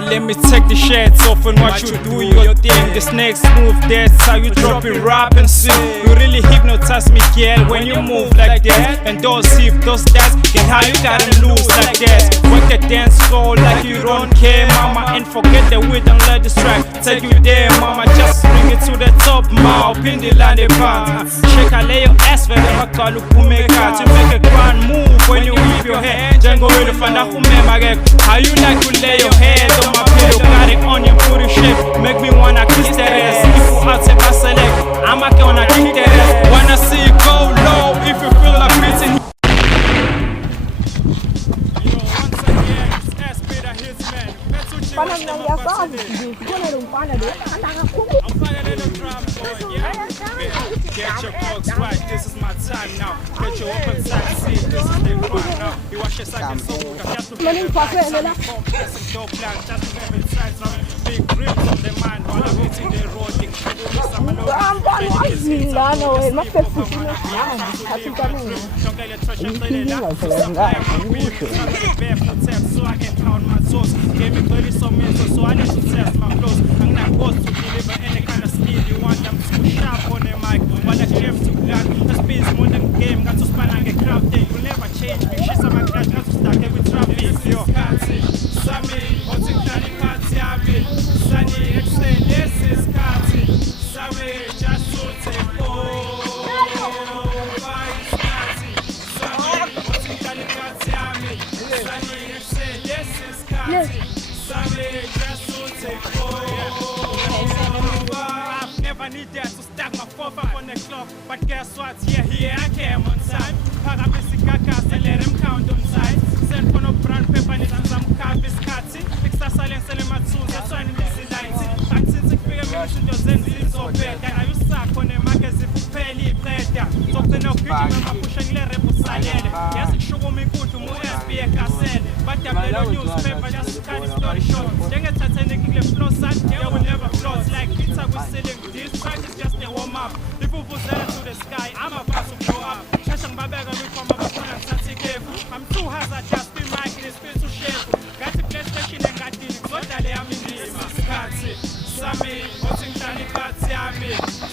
Now let me take the shades off and watch you do your thing. The snakes move, that's how you drop it, rap and sing. You really hypnotize me, girl, when you move like that. And those hip, those stats, get how you got them loose like that. Work the dance floor like you don't care, mama. And forget the weed and let the track take you there, mama. Just bring it to the top, ma. Pin the line, the pan. Shake a lay your ass for the call you make out. You make a grand move when you whip your hair. Django really find out who how you like to lay your head on my pillow. Got it on your booty shape, make me wanna kiss that ass. If you out if I select, I'ma gonna kick that ass. Wanna see you go low if you feel like beating. Yo, once again, it's S-Beta hits, man. I'm little drum boy, yeah. Get your bugs right, this is my time now. Get your open side, see, this is the one now. You watch your second soul, just to get it back. Some dope plan, just to have it sides now. Big grips on the mind while I'm hitting the road. So I can count my toes. Gave me 30 some minutes, so I need to test my flows. I'm not supposed to deliver any kind of skill you want. I'm too sharp on the mic, while I shame to plan. The speed's more than game, got to span and get crafty. You'll never change me, she's on my crash, got to stack it with traffic. Yo, Kati, Sammy, what's it that you can't tell me? Sunny, explain, this is Kati. Sammy, just so take I've never needed to stack my 4 up on the clock, but guess what? Here I came on time. Parabisica and let him count on side. Send for no brown paper and some carvis catty. Extra silence and my tools, that's why I'm missing 90. Back since I figure me to just send it so bad. Then I use sack on the magazine for penny player. Talk to no kitchen, I'm pushing the reposite. Yes, it show me good to more SBA cassette. But the mellow newspaper just kind of story short. Then a Titanic flow side, they will never float like pizza with selling. This track is just a warm up. People put that to the sky, I'm about to blow up. Shashang Babega with from my phone and Santi gave. I'm too hazardous, be mic in space to share. Got the PlayStation and got the so that I'm in this. Kati, Sammy, what's in Tani Kati, Ami,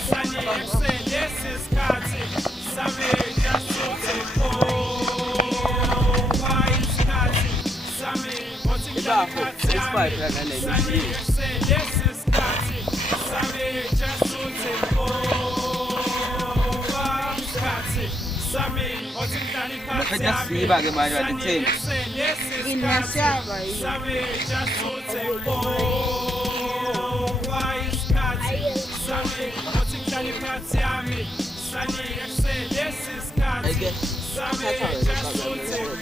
Sunny, excel, this is Kati, Sammy, just so take why is Kati, Sammy, what's in Tani Kati, Ami, Sunny, excel, this is Kati, Sammy, just so take why is Kati, Sammy, what's in Tani Kati, Ami, Sunny, excel, this is Kati, Sammy, just so take why is Kati, Sammy, what's in Tani Kati, Ami, Sunny, excel, this is Kati, Sammy, just so take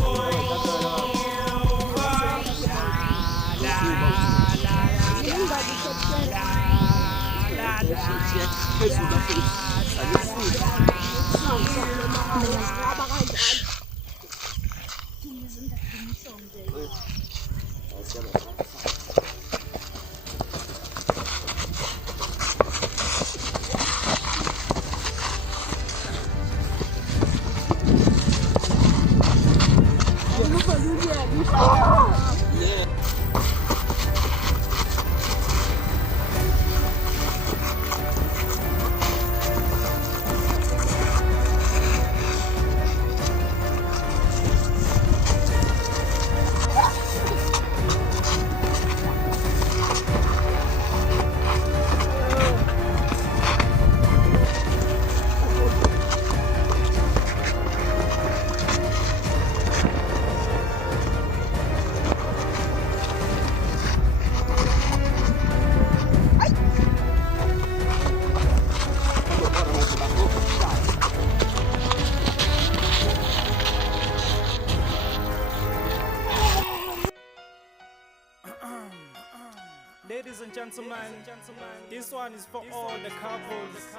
Ladies and gentlemen, this one is for all the couples